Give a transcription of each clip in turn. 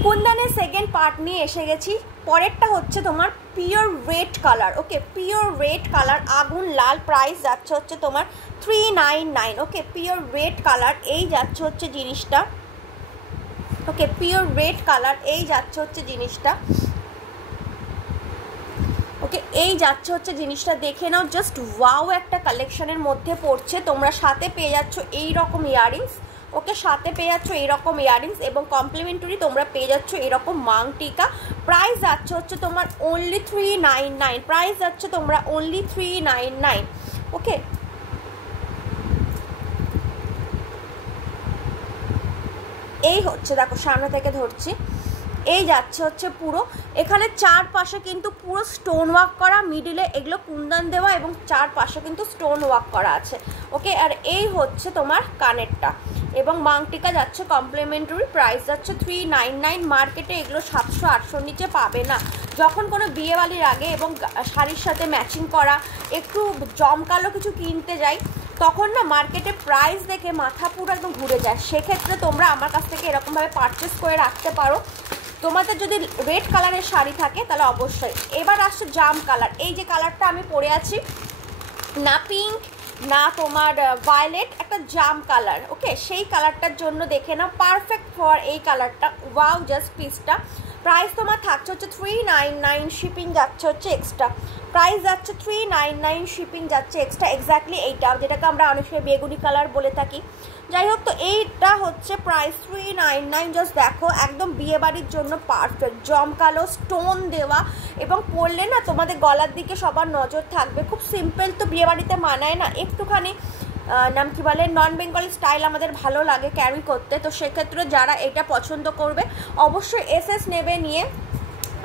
কুন্দনের second part নিয়ে এসে গেছি। পরেরটা হচ্ছে তোমার পিওর রেড কালার। ওকে, পিওর রেড কালার, আগুন লাল। প্রাইস যাচ্ছে হচ্ছে তোমার 399। ওকে, পিওর রেড কালার, এই যাচ্ছে হচ্ছে জিনিসটা। ওকে, পিওর রেড কালার, এই যাচ্ছে হচ্ছে জিনিসটা। ওকে, এই যাচ্ছে হচ্ছে জিনিসটা, দেখে নাও। জাস্ট ওয়াও একটা কালেকশনের মধ্যে পড়ছে। তোমরা সাথে পেয়ে যাচ্ছ এই রকম ইয়াররিংস। ওকে, সাথে পেয়ে যাচ্ছ এইরকম ইয়াররিংস এবং কমপ্লিমেন্টারি তোমরা পেয়ে যাচ্ছ এরকম মাংটিকা। প্রাইস যাচ্ছে হচ্ছে তোমার অনলি 399। প্রাইস যাচ্ছে তোমরা অনলি 399। ওকে, এই হচ্ছে, দেখো সামনে থেকে ধরছি, এই যাচ্ছে হচ্ছে পুরো। এখানে চারপাশে কিন্তু পুরো স্টোন ওয়ার্ক করা, মিডিলে এগুলো কুন্দন দেওয়া এবং চারপাশে কিন্তু স্টোন ওয়ার্ক করা আছে। ওকে, আর এই হচ্ছে তোমার কানেরটা এবং মাংটিকা যাচ্ছে কমপ্লিমেন্টারি। প্রাইস যাচ্ছে 399। মার্কেটে এগুলো 700-800 নিচে পাবে না। যখন কোনো বিয়েবাড়ির আগে এবং শাড়ির সাথে ম্যাচিং করা একটু জমকালো কিছু কিনতে যাই, তখন না মার্কেটে প্রাইস দেখে মাথা পুরো একদম ঘুরে যায়। সেক্ষেত্রে তোমরা আমার কাছ থেকে এরকমভাবে পারচেস করে রাখতে পারো। তোমাদের যদি রেড কালারের শাড়ি থাকে তাহলে অবশ্যই। এবার আসছে জাম কালার। এই যে কালারটা আমি পরে আছি, না পিঙ্ক না তোমার ভায়োলেট, একটা জাম কালার। ওকে, সেই কালারটার জন্য দেখে নাও, পারফেক্ট ফর এই কালারটা। ওয়াও, জাস্ট পিসটা। প্রাইস তোমার থাকছে হচ্ছে 399, শিপিং যাচ্ছে হচ্ছে এক্সট্রা। প্রাইস যাচ্ছে 399, শিপিং যাচ্ছে এক্সট্রা। এক্স্যাক্টলি এইটা, যেটাকে আমরা অনেক সময় বেগুনি কালার বলে থাকি। যাই হোক, তো এইটা হচ্ছে প্রাইস 399। জাস্ট দেখো, একদম বিয়েবাড়ির জন্য পারফেক্ট, জমকালো স্টোন দেওয়া এবং পরলে না তোমাদের গলার দিকে সবার নজর থাকবে। খুব সিম্পল তো বিয়েবাড়িতে মানায় না, একটুখানি নাম কি বলে নন বেঙ্গলি স্টাইল আমাদের ভালো লাগে ক্যারি করতে। তো সেক্ষেত্রে যারা এটা পছন্দ করবে অবশ্যই এসএস নেবে, নিয়ে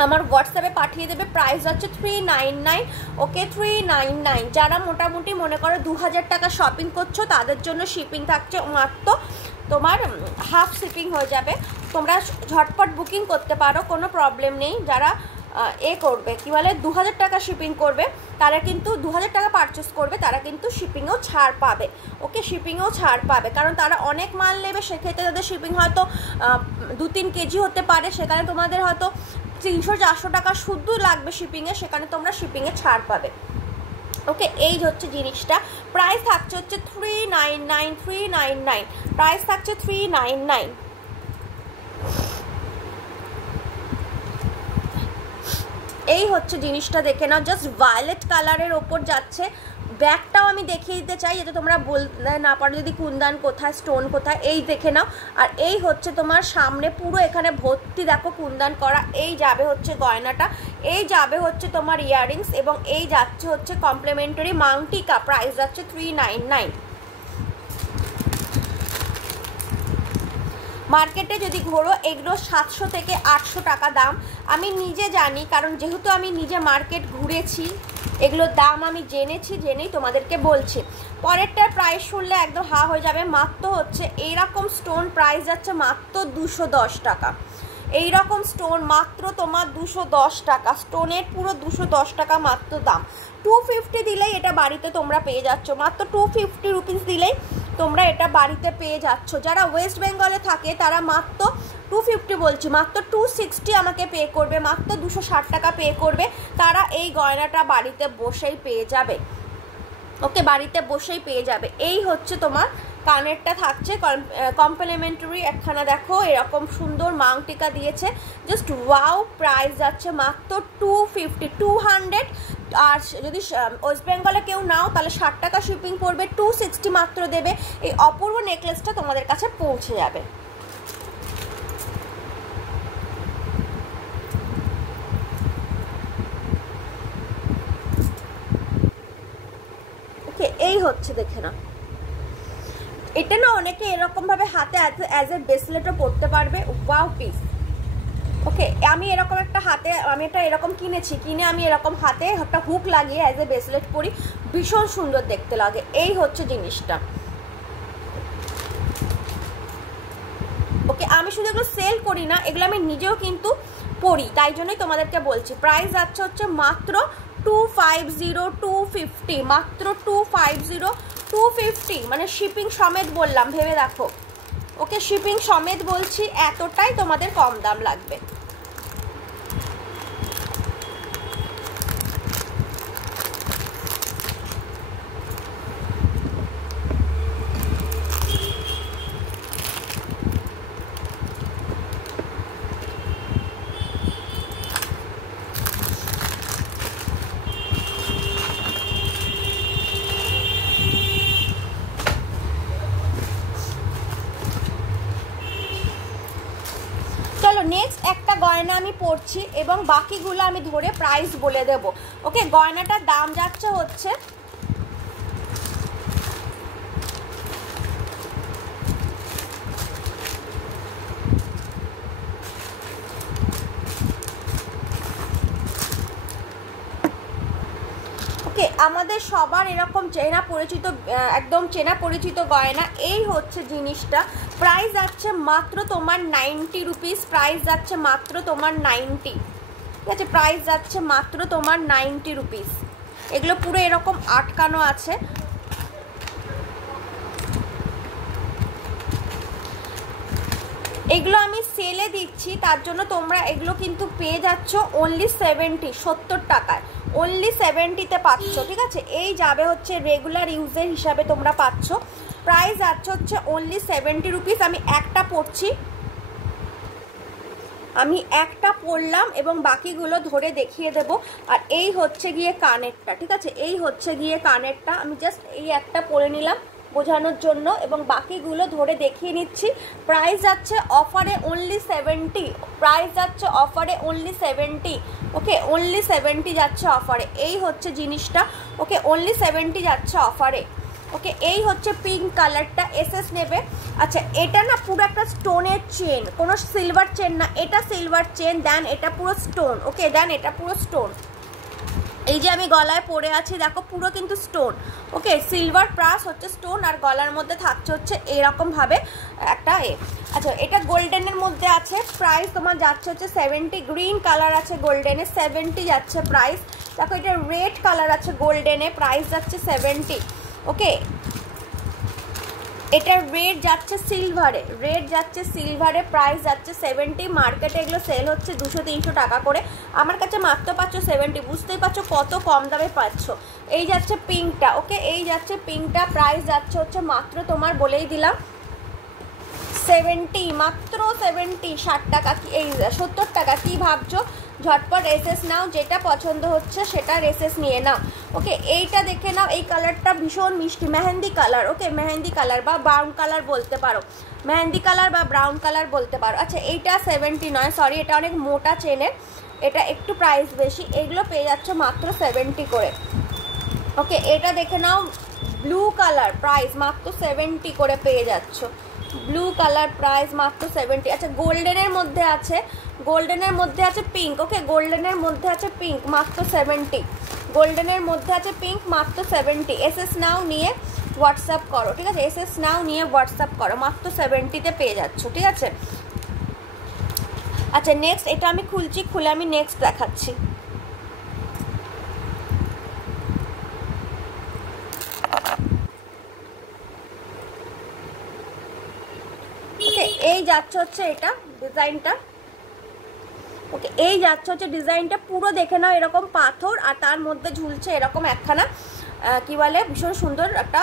আমার হোয়াটসঅ্যাপে পাঠিয়ে দেবে। প্রাইস হচ্ছে 399। ওকে, 399। যারা মোটামুটি মনে করো 2000 টাকা শপিং করছো তাদের জন্য শিপিং থাকছে মাত্র তোমার হাফ শিপিং হয়ে যাবে। তোমরা ঝটপট বুকিং করতে পারো, কোনো প্রবলেম নেই। যারা করবে কি বলে 2000 টাকা শিপিং করবে তারা কিন্তু 2000 টাকা পারচেস করবে, তারা কিন্তু শিপিংয়েও ছাড় পাবে। ওকে, শিপিংয়েও ছাড় পাবে, কারণ তারা অনেক মাল নেবে। সেক্ষেত্রে তাদের শিপিং হয়তো 2-3 কেজি হতে পারে, সেখানে তোমাদের হয়তো 300-400 টাকা শুধু লাগবে শিপিংয়ে, সেখানে তোমরা শিপিংয়ে ছাড় পাবে। ওকে, এই হচ্ছে জিনিসটা। প্রাইস থাকছে হচ্ছে 399। প্রাইস থাকছে 399। এই হচ্ছে জিনিসটা, দেখে নাও। জাস্ট ভায়োলেট কালারের ওপর যাচ্ছে। ব্যাগটাও আমি দেখিয়ে দিতে চাই, যাতে তোমরা বলতে না পারো যদি কুন্দন কোথায়, স্টোন কোথায়। এই দেখে নাও। আর এই হচ্ছে তোমার সামনে পুরো এখানে ভর্তি দেখো কুন্দন করা। এই যাবে হচ্ছে গয়নাটা, এই যাবে হচ্ছে তোমার ইয়াররিংস এবং এই যাচ্ছে হচ্ছে কমপ্লিমেন্টারি মাংটিকা। প্রাইস যাচ্ছে 399। মার্কেটে যদি ঘোরো এগুলো 700 থেকে 800 টাকা দাম। আমি নিজে জানি, কারণ যেহেতু আমি নিজে মার্কেট ঘুরেছি, এগুলোর দাম আমি জেনেই তোমাদেরকে বলছি। পরেরটার প্রাইস শুনলে একদম হা হয়ে যাবে। মাত্র হচ্ছে এইরকম স্টোন প্রাইস যাচ্ছে মাত্র 210 টাকা। এইরকম স্টোন মাত্র তোমার 210 টাকা। স্টোনের পুরো 210 টাকা মাত্র দাম। 250 দিলেই এটা বাড়িতে তোমরা পেয়ে যাচ্ছ। মাত্র 250 রুপিস দিলেই তোমরা এটা বাড়িতে পেয়ে যাচ্ছ। যারা ওয়েস্ট বেঙ্গলে থাকে তারা মাত্র 250 বলছি, মাত্র 260 আমাকে পে করবে, মাত্র 260 টাকা পে করবে। তারা এই গয়নাটা বাড়িতে বসেই পেয়ে যাবে। ওকে, বাড়িতে বসেই পেয়ে যাবে। এই হচ্ছে তোমার কানেরটা থাকছে কমপ্লিমেন্টারি একখানা। দেখো এরকম সুন্দর মাংটিকা দিয়েছে, জাস্ট ওয়াও। প্রাইস যাচ্ছে মাত্র 200। আর যদি ওয়েস্ট বেঙ্গলে কেউ নাও তাহলে 60 টাকা শিপিং পড়বে, 260 মাত্র দেবে। এই অপূর্ব নেকলেসটা তোমাদের কাছে পৌঁছে যাবে। ওকে, এই হচ্ছে, দেখে না। এটা না অনেকে এরকমভাবে হাতে অ্যাজ এ ব্রেসলেটও পরতে পারবে। Wow piece. ওকে, আমি এরকম একটা হাতে, আমি এটা এরকম কিনেছি, কিনে আমি এরকম হাতে একটা হুক লাগিয়ে অ্যাজ এ ব্রেসলেট পরি, ভীষণ সুন্দর দেখতে লাগে। এই হচ্ছে জিনিসটা। ওকে, আমি শুধু এগুলো সেল করি না, এগুলো আমি নিজেও কিন্তু পরি, তাই জন্যই তোমাদেরকে বলছি। প্রাইস যাচ্ছে হচ্ছে মাত্র 250, মাত্র 250, মানে শিপিং সমেত বললাম, ভেবে দেখো। ওকে, শিপিং সমেত বলছি, এতটাই তোমাদের কম দাম লাগবে। নেক্সট একটা গয়না আমি পরছি এবং বাকিগুলো আমি ধরে প্রাইস বলে দেব। ওকে, গয়নাটার দাম যাচ্ছে হচ্ছে আমাদের সবার এরকম চেনা পরিচিত, একদম চেনা পরিচিত গয়না। এই হচ্ছে জিনিসটা, প্রাইস যাচ্ছে মাত্র তোমার 90 রুপিস, প্রাইস যাচ্ছে মাত্র তোমার 90, ঠিক আছে, প্রাইস যাচ্ছে মাত্র তোমার 90 রুপিস। এগুলো পুরো এরকম আটকানো আছে। এগুলো আমি সেলে দিচ্ছি, তার জন্য তোমরা এগুলো কিন্তু পেয়ে যাচ্ছ অনলি 70 টাকায়, অনলি 70-তে পাচ্ছ, ঠিক আছে। এই যাবে হচ্ছে রেগুলার ইউজের হিসাবে তোমরা পাচ্ছ। প্রাইস যাচ্ছে হচ্ছে অনলি 70 রুপিস। আমি একটা পরছি, আমি একটা পরলাম এবং বাকিগুলো ধরে দেখিয়ে দেব। আর এই হচ্ছে গিয়ে কানেরটা, ঠিক আছে, এই হচ্ছে গিয়ে কানেরটা। আমি জাস্ট এই একটা পরে নিলাম বোঝানোর জন্য এবং বাকিগুলো ধরে দেখিয়ে নিচ্ছি। প্রাইস যাচ্ছে অফারে অনলি 70, প্রাইস যাচ্ছে অফারে অনলি 70। ওকে, অনলি 70 যাচ্ছে অফারে। এই হচ্ছে জিনিসটা, ওকে, অনলি 70 যাচ্ছে অফারে। ওকে, এই হচ্ছে পিঙ্ক কালারটা, এসএস নেবে। আচ্ছা, এটা না পুরো একটা স্টোনের চেন, কোনো সিলভার চেন না, এটা সিলভার চেন, দেন এটা পুরো স্টোন। ওকে, দেন এটা পুরো স্টোন। এই যে আমি গলায় পরে আছি দেখো, পুরো কিন্তু স্টোন। ওকে, সিলভার প্লাস হচ্ছে স্টোন, আর গলার মধ্যে থাকছে হচ্ছে এরকম ভাবে একটা আচ্ছা, এটা গোল্ডেনের মধ্যে আছে। প্রাইস তোমার যাচ্ছে হচ্ছে 70। গ্রিন কালার আছে গোল্ডেনে, 70 যাচ্ছে প্রাইস। দেখো, এটা রেড কালার আছে গোল্ডেনে, প্রাইস যাচ্ছে 70। ওকে, এটা রেড যাচ্ছে সিলভারে, রেড যাচ্ছে সিলভারে, প্রাইস যাচ্ছে 70। মার্কেটে এগুলো সেল হচ্ছে 200-300 টাকা করে, আমার কাছে মাত্র পাচ্ছ 70। বুঝতেই পারছো কত কম দামে পাচ্ছ। এই যাচ্ছে পিঙ্কটা, ওকে, এই যাচ্ছে পিঙ্কটা, প্রাইস যাচ্ছে হচ্ছে মাত্র তোমার বলেই দিলাম 70, মাত্র 70। 60 টাকা কি, এই 70 টাকা। কি ভাবছো? ঝটপট এসএস নাও, যেটা পছন্দ হচ্ছে সেটা এসএস নিয়ে নাও। ওকে, এইটা দেখে নাও, এই কালারটা ভীষণ মিষ্টি, মেহেন্দি কালার। ওকে, মেহেন্দি কালার বা ব্রাউন কালার বলতে পারো, মেহেন্দি কালার বা ব্রাউন কালার বলতে পারো। আচ্ছা, এইটা 70 নয়, সরি, এটা অনেক মোটা চেনের, এটা একটু প্রাইস বেশি। এগুলো পেয়ে যাচ্ছ মাত্র 70 করে। ওকে, এটা দেখে নাও, ব্লু কালার, প্রাইস মাত্র 70 করে পেয়ে যাচ্ছ। ব্লু কালার, প্রাইস মাত্র 70। আচ্ছা, গোল্ডেনের মধ্যে আছে, গোল্ডেনের মধ্যে আছে পিঙ্ক। ওকে, গোল্ডেনের মধ্যে আছে পিঙ্ক, মাত্র 70। গোল্ডেনের মধ্যে আছে পিঙ্ক, মাত্র 70। এসএস নাও, নিয়ে হোয়াটসঅ্যাপ করো, ঠিক আছে, এসএস নাও, নিয়ে হোয়াটসঅ্যাপ করো, মাত্র 70-তে পেয়ে যাচ্ছ, ঠিক আছে। আচ্ছা, নেক্সট এটা আমি খুলছি, খুলে আমি নেক্সট দেখাচ্ছি। এই যাচ্ছে হচ্ছে এটা ডিজাইনটা। ওকে, এই যাচ্ছে হচ্ছে ডিজাইনটা, পুরো দেখে নাও এরকম পাথর, আর তার মধ্যে ঝুলছে এরকম একখানা কি বলে ভীষণ সুন্দর একটা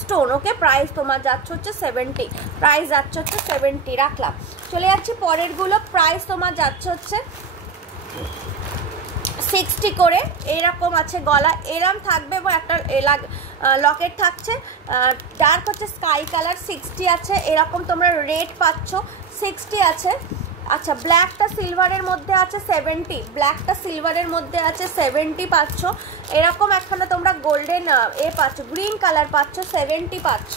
স্টোন। ওকে, প্রাইস তোমার যাচ্ছে হচ্ছে 70, প্রাইস যাচ্ছে হচ্ছে 70। রাখলাম, চলে যাচ্ছি পরেরগুলো। প্রাইস তোমার যাচ্ছে হচ্ছে 60 করে। এরকম আছে গলা, এরম থাকবে এবং একটা লকেট থাকছে, ডার্ক হচ্ছে স্কাই কালার, 60 আছে। এরকম তোমরা রেড পাচ্ছ, 60 আছে। আচ্ছা, ব্ল্যাকটা সিলভারের মধ্যে আছে 70, ব্ল্যাকটা সিলভারের মধ্যে আছে 70 পাচ্ছ। এরকম একখানা তোমরা গোল্ডেন পাচ্ছ, গ্রিন কালার পাচ্ছ, 70 পাচ্ছ।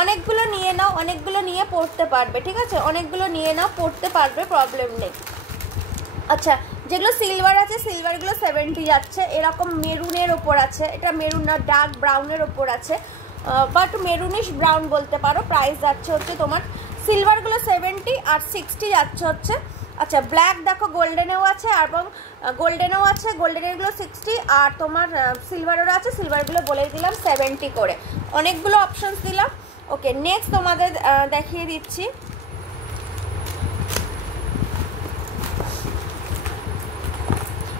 অনেকগুলো নিয়ে নাও, অনেকগুলো নিয়ে পড়তে পারবে, ঠিক আছে, অনেকগুলো নিয়ে নাও, পড়তে পারবে, প্রবলেম নেই। আচ্ছা, যেগুলো সিলভার আছে সিলভারগুলো 70 যাচ্ছে। এরকম মেরুনের ওপর আছে, এটা মেরুন না, ডার্ক ব্রাউনের ওপর আছে, বাট মেরুনিশ ব্রাউন বলতে পারো। প্রাইস যাচ্ছে হচ্ছে তোমার সিলভারগুলো 70 আর 60 যাচ্ছে হচ্ছে। আচ্ছা, ব্ল্যাক দেখো গোল্ডেনেও আছে এবং গোল্ডেনেও আছে, গোল্ডেনেরগুলো 60 আর তোমার সিলভারেরও আছে, সিলভারগুলো বলেই দিলাম 70 করে। অনেকগুলো অপশানস দিলাম। ওকে, নেক্সট তোমাদের দেখিয়ে দিচ্ছি।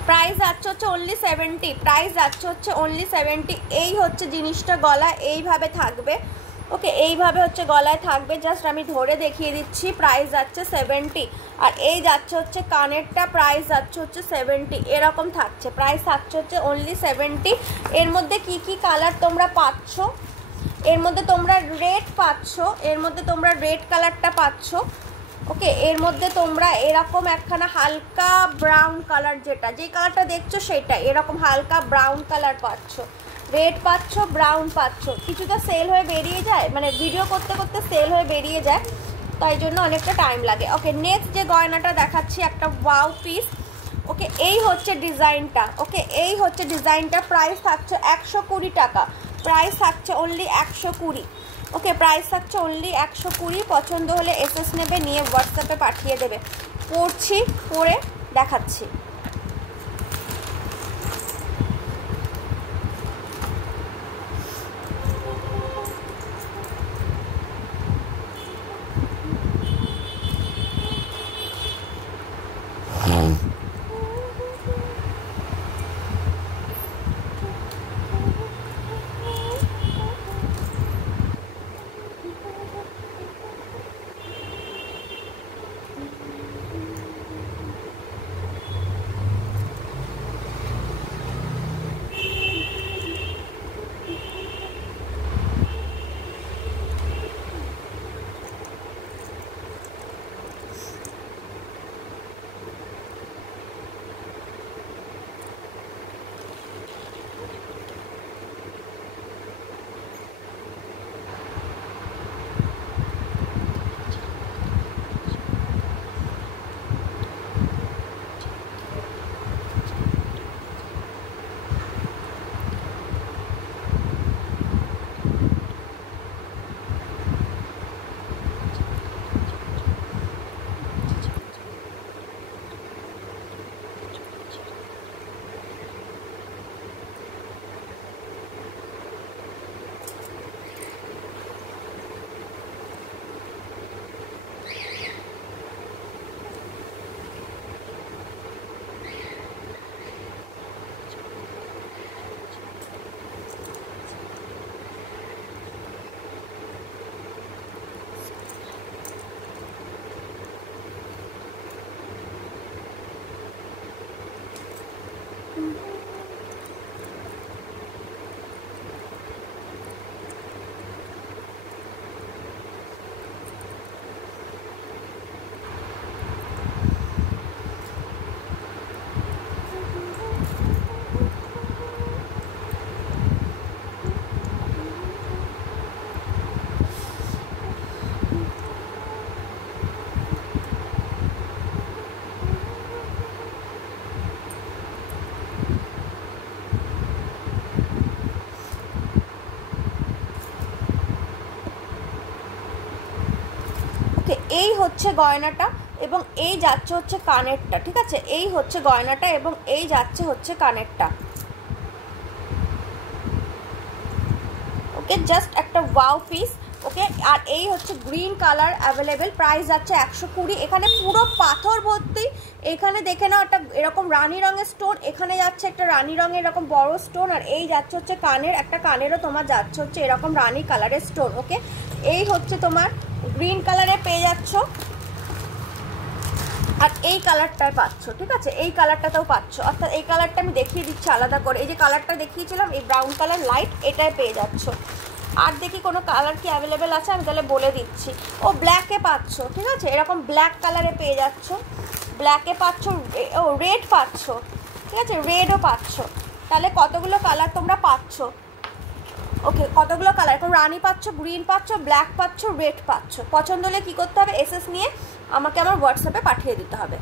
প্রাইস যাচ্ছে হচ্ছে অনলি 70, প্রাইস যাচ্ছে হচ্ছে অনলি 70। এই হচ্ছে জিনিসটা, গলা এইভাবে থাকবে। ওকে, এইভাবে হচ্ছে গলায় থাকবে, জাস্ট আমি ধরে দেখিয়ে দিচ্ছি। প্রাইস যাচ্ছে 70। আর এই যাচ্ছে হচ্ছে কানেরটা, প্রাইস যাচ্ছে হচ্ছে 70, এরকম থাকছে। প্রাইস থাকছে হচ্ছে অনলি 70। এর মধ্যে কি কি কালার তোমরা পাচ্ছ, এর মধ্যে তোমরা রেড পাচ্ছ, এর মধ্যে তোমরা রেড কালারটা পাচ্ছ। ওকে, এর মধ্যে তোমরা এরকম একখানা হালকা ব্রাউন কালার, যেটা যে কালারটা দেখছো সেটা, এরকম হালকা ব্রাউন কালার পাচ্ছ, রেড পাচ্ছ, ব্রাউন পাচ্ছ। কিছুটা সেল হয়ে বেরিয়ে যায়, মানে ভিডিও করতে করতে সেল হয়ে বেরিয়ে যায়, তাই জন্য অনেকটা টাইম লাগে। ওকে, নেক্সট যে গয়নাটা দেখাচ্ছি একটা ওয়াও পিস। ওকে, এই হচ্ছে ডিজাইনটা। ওকে, এই হচ্ছে ডিজাইনটা। প্রাইস থাকছে 120 টাকা, প্রাইস থাকছে অনলি 120। ওকে, প্রাইস থাকছে অনলি 120। পছন্দ হলে এসএস নেবে, নিয়ে হোয়াটসঅ্যাপে পাঠিয়ে দেবে। পরছি, পরে দেখাচ্ছি। এই হচ্ছে গয়নাটা, এবং এই যাচ্ছে হচ্ছে কানেরটা। ঠিক আছে, এই হচ্ছে গয়নাটা এবং এই যাচ্ছে হচ্ছে কানেরটা। ওকে, জাস্ট একটা ওয়াও পিস। ওকে, আর এই হচ্ছে গ্রিন কালার অ্যাভেলেবেল। প্রাইস যাচ্ছে 120। এখানে পুরো পাথর ভর্তি। এখানে দেখে নাও একটা এরকম রানী রঙের স্টোন, এখানে যাচ্ছে একটা রানী রঙের এরকম বড় স্টোন, আর এই যাচ্ছে হচ্ছে কানের, একটা কানেরও তোমার যাচ্ছে হচ্ছে এরকম রানী কালারের স্টোন। ওকে, এই হচ্ছে তোমার গ্রিন কালারে পেয়ে যাচ্ছ, আর এই কালারটায় পাচ্ছ। ঠিক আছে, এই কালারটাতেও পাচ্ছ, অর্থাৎ এই কালারটা আমি দেখিয়ে দিচ্ছি আলাদা করে। এই যে কালারটা দেখিয়েছিলাম, এই ব্রাউন কালার লাইট, এটাই পেয়ে যাচ্ছ। আর দেখি কোনো কালার কি অ্যাভেলেবেল আছে, আমি তাহলে বলে দিচ্ছি। ও ব্ল্যাকে পাচ্ছ। ঠিক আছে, এরকম ব্ল্যাক কালারে পেয়ে যাচ্ছ, ব্ল্যাকে পাচ্ছ, ও রেড পাচ্ছ। ঠিক আছে, রেডও পাচ্ছ। তাহলে কতগুলো কালার তোমরা পাচ্ছ। ওকে, কতগুলো কালার, এখন রানি পাচ্ছ, গ্রিন পাচ্ছ, ব্ল্যাক পাচ্ছ, রেড পাচ্ছ। পছন্দ হলে কী করতে হবে, এসএস নিয়ে আমাকে আমার হোয়াটসঅ্যাপে পাঠিয়ে দিতে হবে।